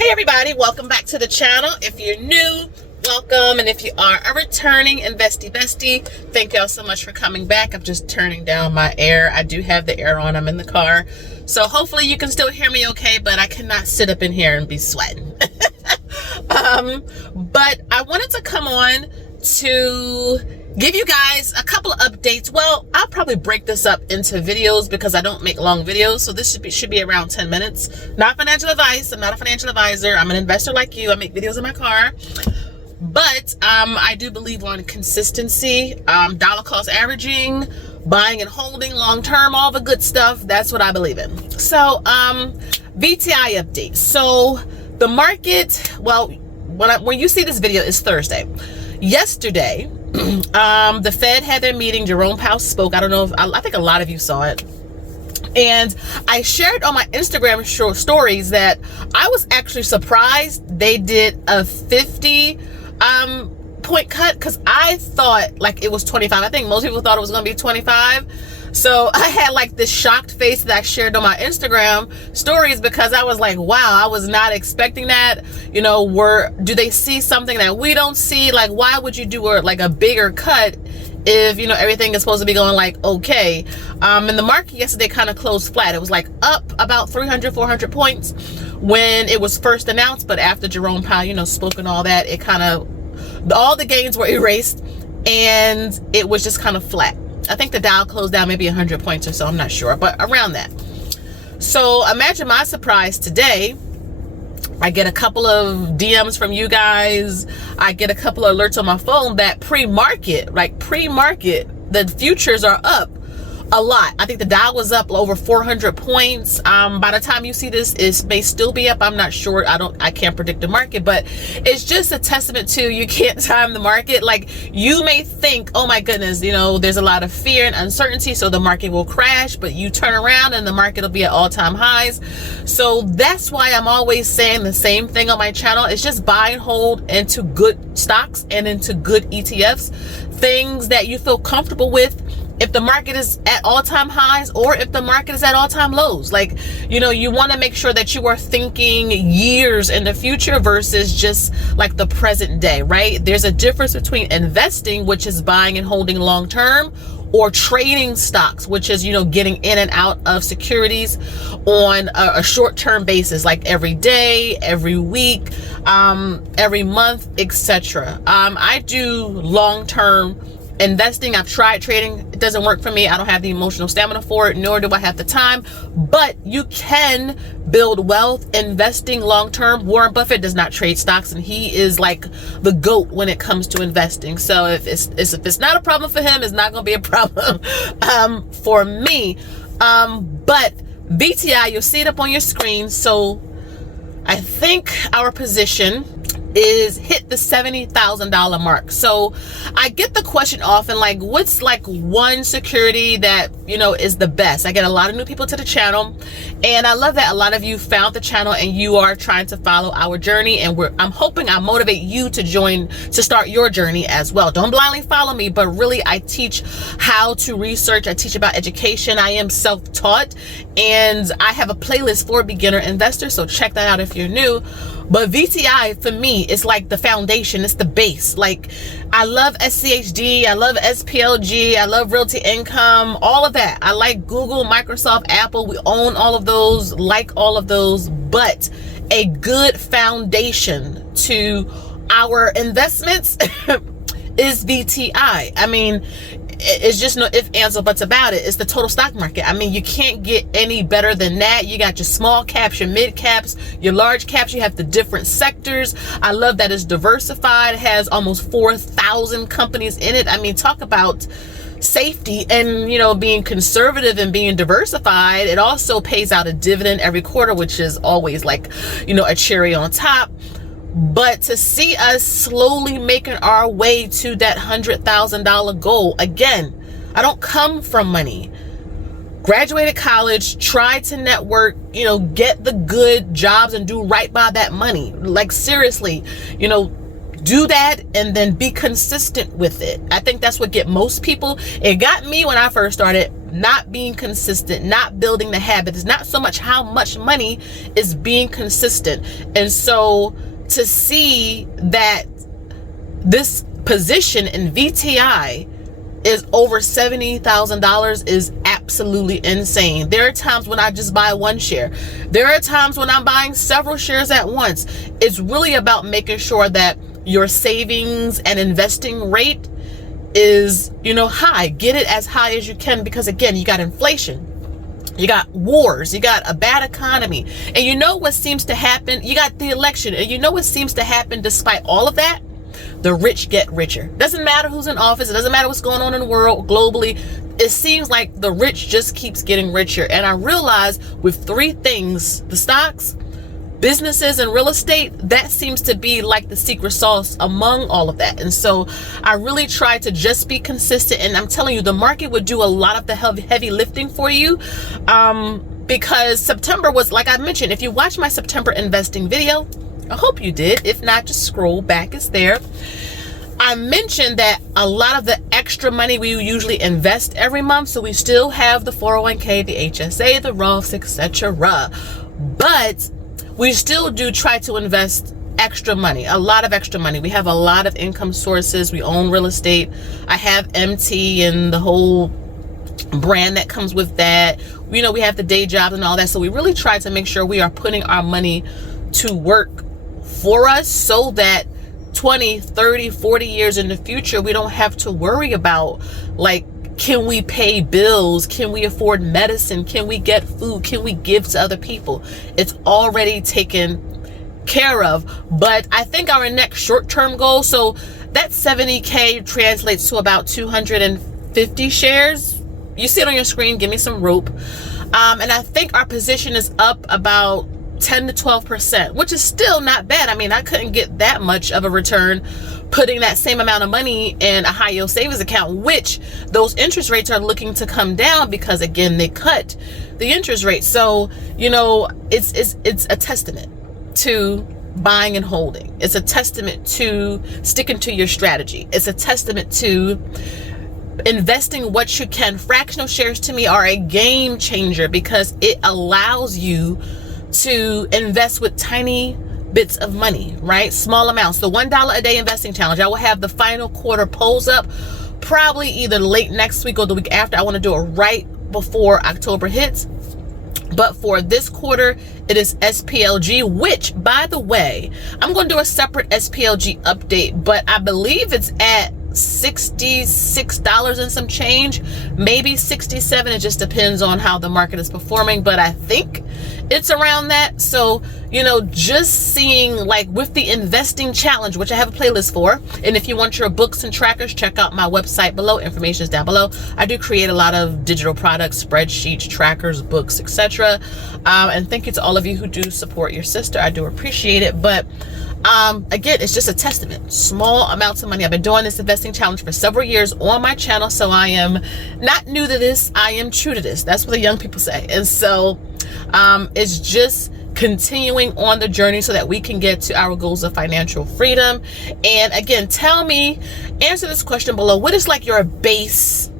Hey everybody, welcome back to the channel. If you're new, welcome, and if you are a returning investy bestie, thank y'all so much for coming back. I'm just turning down my air. I do have the air on. I'm in the car, so hopefully you can still hear me okay, but I cannot sit up in here and be sweating. But I wanted to come on to give you guys a couple of updates. Well, I'll probably break this up into videos because I don't make long videos, so this should be around 10 minutes. Not financial advice. I'm not a financial advisor. I'm an investor like you. I make videos in my car. But I do believe on consistency, dollar cost averaging, buying and holding long term, all the good stuff. That's what I believe in. So VTI update. So the market, well, when you see this video, it's Thursday. Yesterday, the Fed had their meeting. Jerome Powell spoke. I don't know if I think a lot of you saw it. And I shared on my Instagram stories that I was actually surprised they did a 50 point cut, because I thought like it was 25. I think most people thought it was going to be 25. So I had like this shocked face that I shared on my Instagram stories, because I was like, wow, I was not expecting that. You know, do they see something that we don't see? Like, why would you do a bigger cut if, you know, everything is supposed to be going like okay? And the market yesterday kind of closed flat. It was like up about 300, 400 points when it was first announced, but after Jerome Powell, you know, spoke and all that, it kind of, all the gains were erased and it was just kind of flat. I think the Dow closed down maybe 100 points or so, I'm not sure, but around that. So imagine my surprise today. I get a couple of DMs from you guys. I get a couple of alerts on my phone that pre-market, the futures are up a lot. I think the Dow was up over 400 points. By the time you see this, it may still be up. I'm not sure. I can't predict the market, but it's just a testament to you can't time the market. Like, you may think, oh my goodness, you know, there's a lot of fear and uncertainty, so the market will crash, but you turn around and the market will be at all-time highs. So that's why I'm always saying the same thing on my channel. It's just buy and hold into good stocks and into good ETFs, things that you feel comfortable with. If the market is at all-time highs or if the market is at all-time lows, like, you know, you want to make sure that you are thinking years in the future versus just like the present day, right? There's a difference between investing, which is buying and holding long-term, or trading stocks, which is, you know, getting in and out of securities on a short-term basis, like every day, every week, every month, etc. I do long-term investing. I've tried trading. It doesn't work for me. I don't have the emotional stamina for it, nor do I have the time. But you can build wealth investing long term. Warren Buffett does not trade stocks, and he is like the GOAT when it comes to investing. So if it's not a problem for him, it's not going to be a problem for me. But VTI, you'll see it up on your screen. So I think our position is hit the $70,000 mark. So I get the question often, like, what's like one security that, you know, is the best? I get a lot of new people to the channel, and I love that a lot of you found the channel and you are trying to follow our journey, and I'm hoping I motivate you to start your journey as well. Don't blindly follow me, but really I teach how to research. I teach about education. I am self-taught, and I have a playlist for beginner investors, so check that out if you're new. But VTI for me is like the foundation. It's the base. Like, I love SCHD, I love SPLG, I love Realty Income, all of that. I like Google, Microsoft, Apple. We own all of those, like all of those. But a good foundation to our investments is VTI. I mean, it's just no ifs, ands, or buts about it. It's the total stock market. I mean, you can't get any better than that. You got your small caps, your mid caps, your large caps. You have the different sectors. I love that it's diversified. It has almost 4,000 companies in it. I mean, talk about safety and, you know, being conservative and being diversified. It also pays out a dividend every quarter, which is always like, you know, a cherry on top. But to see us slowly making our way to that $100,000 goal, again, I don't come from money. Graduated college, tried to network, you know, get the good jobs and do right by that money. Like, seriously, you know, do that and then be consistent with it. I think that's what get most people. It got me when I first started. not being consistent, not building the habit. It's not so much how much money is being consistent. And so to see that this position in VTI is over $70,000 is absolutely insane. There are times when I just buy one share. There are times when I'm buying several shares at once. It's really about making sure that your savings and investing rate is, high. Get it as high as you can, because again, you got inflation, you got wars, you got a bad economy, and you know what seems to happen? You got the election, and you know what seems to happen despite all of that? The rich get richer. Doesn't matter who's in office. It doesn't matter what's going on in the world globally. It seems like the rich just keeps getting richer. And I realize with three things, the stocks, businesses, and real estate, that seems to be like the secret sauce among all of that. And so I really try to just be consistent. And I'm telling you, the market would do a lot of the heavy lifting for you. Because September was, like I mentioned, if you watch my September investing video, I hope you did. If not, just scroll back. It's there. I mentioned that a lot of the extra money we usually invest every month. So we still have the 401k, the HSA, the Roths, etc. But we still do try to invest extra money, a lot of extra money. We have a lot of income sources. We own real estate. I have MT and the whole brand that comes with that. We have the day jobs and all that. So we really try to make sure we are putting our money to work for us, so that 20, 30, 40 years in the future, we don't have to worry about, like, can we pay bills? Can we afford medicine? Can we get food? Can we give to other people? It's already taken care of. But I think our next short-term goal, so that 70K translates to about 250 shares. You see it on your screen. Give me some rope. And I think our position is up about 10 to 12%, which is still not bad. I mean, I couldn't get that much of a return putting that same amount of money in a high yield savings account, which those interest rates are looking to come down because, again, they cut the interest rate. So, it's a testament to buying and holding. It's a testament to sticking to your strategy. It's a testament to investing what you can. Fractional shares to me are a game changer because it allows you to invest with tiny bits of money, right? Small amounts. The $1 a day investing challenge. I will have the final quarter polls up probably either late next week or the week after. I want to do it right before October hits. But for this quarter, it is SPLG, which, by the way, I'm going to do a separate SPLG update, but I believe it's at $66 and some change, maybe 67. It just depends on how the market is performing, but I think it's around that. So, just seeing, like, with the investing challenge, which I have a playlist for, and if you want your books and trackers, check out my website below. Information is down below. I do create a lot of digital products, spreadsheets, trackers, books, etc. And thank you to all of you who do support your sister. I do appreciate it. But again, it's just a testament. Small amounts of money. I've been doing this investing challenge for several years on my channel, so I am not new to this. I am true to this. That's what the young people say. And so it's just continuing on the journey so that we can get to our goals of financial freedom. And again, answer this question below. What is like your base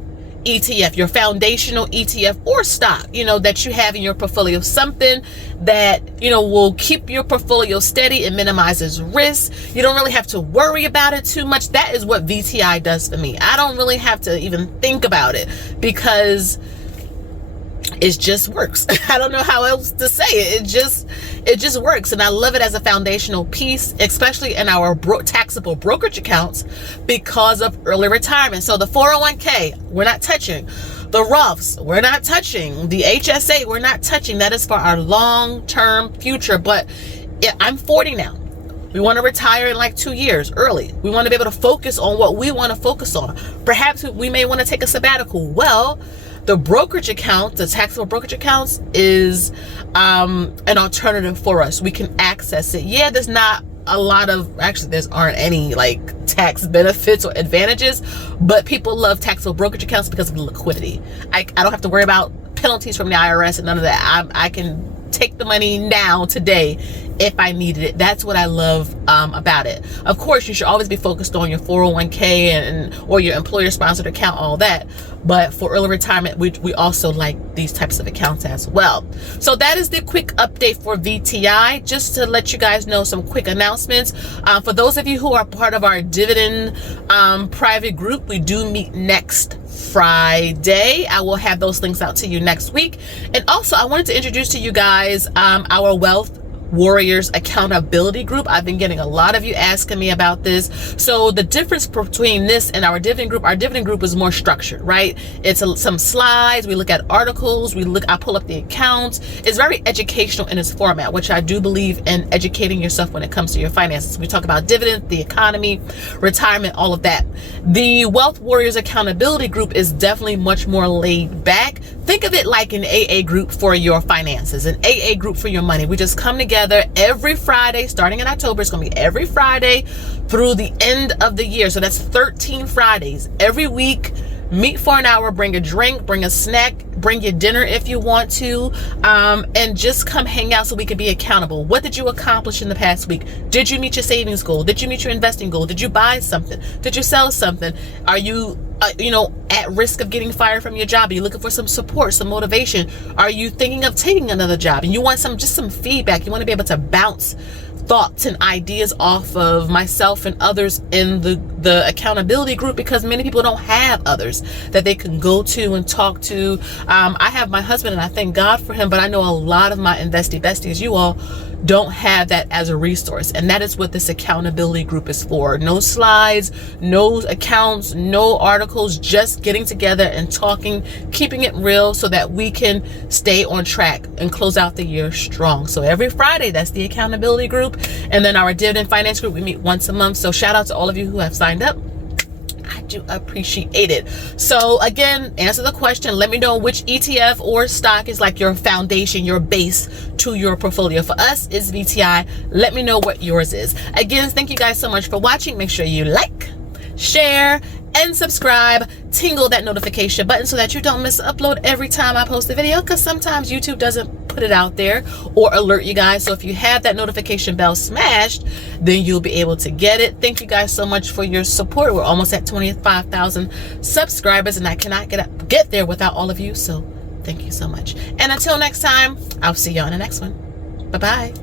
ETF, your foundational ETF or stock, that you have in your portfolio? Something that, will keep your portfolio steady. It minimizes risk. You don't really have to worry about it too much. That is what VTI does for me. I don't really have to even think about it because it just works. I don't know how else to say it. It just works. And I love it as a foundational piece, especially in our taxable brokerage accounts because of early retirement. So the 401k, we're not touching. The Roths, we're not touching. The HSA, we're not touching. That is for our long-term future. But I'm 40 now. We want to retire in like 2 years early. We want to be able to focus on what we want to focus on. Perhaps we may want to take a sabbatical. Well, the brokerage account, the taxable brokerage accounts, is an alternative for us. We can access it. Yeah, there's not a lot of, actually there aren't any like tax benefits or advantages, but people love taxable brokerage accounts because of the liquidity. I don't have to worry about penalties from the IRS and none of that. I can take the money now, today, if I needed it. That's what I love about it. Of course, you should always be focused on your 401k or your employer sponsored account, all that. But for early retirement, we also like these types of accounts as well. So that is the quick update for VTI. Just to let you guys know some quick announcements. For those of you who are part of our dividend private group, we do meet next Friday. I will have those links out to you next week. And also, I wanted to introduce to you guys our Wealth Warriors accountability group. I've been getting a lot of you asking me about this. So the difference between this and our dividend group is more structured, right? It's some slides. We look at articles. I pull up the accounts. It's very educational in its format, which I do believe in educating yourself when it comes to your finances. We talk about dividends, the economy, retirement, all of that. The Wealth Warriors accountability group is definitely much more laid back. Think of it like an AA group for your finances, an AA group for your money. We just come together every Friday, starting in October. It's going to be every Friday through the end of the year. So that's 13 Fridays every week. Meet for an hour, bring a drink, bring a snack, bring your dinner if you want to, and just come hang out so we can be accountable. What did you accomplish in the past week? Did you meet your savings goal? Did you meet your investing goal? Did you buy something? Did you sell something? Are you at risk of getting fired from your job? Are you looking for some support, some motivation? Are you thinking of taking another job and you want just some feedback? You want to be able to bounce thoughts and ideas off of myself and others in the accountability group, because many people don't have others that they can go to and talk to. I have my husband and I thank God for him, but I know a lot of my invested besties, you all, don't have that as a resource. And that is what this accountability group is for. No slides, no accounts, no articles, just getting together and talking, keeping it real so that we can stay on track and close out the year strong. So every Friday, that's the accountability group. And then our dividend finance group, we meet once a month. So shout out to all of you who have signed up. I do appreciate it. So again, answer the question. Let me know which ETF or stock is like your foundation, your base to your portfolio. For us, it's VTI. Let me know what yours is. Again, thank you guys so much for watching. Make sure you like, share, and subscribe. Tingle that notification button so that you don't miss an upload every time I post a video, because sometimes YouTube doesn't put it out there or alert you guys. So if you have that notification bell smashed, then you'll be able to get it. Thank you guys so much for your support. We're almost at 25,000 subscribers and I cannot get there without all of you. So thank you so much. And until next time, I'll see you on the next one. Bye-bye.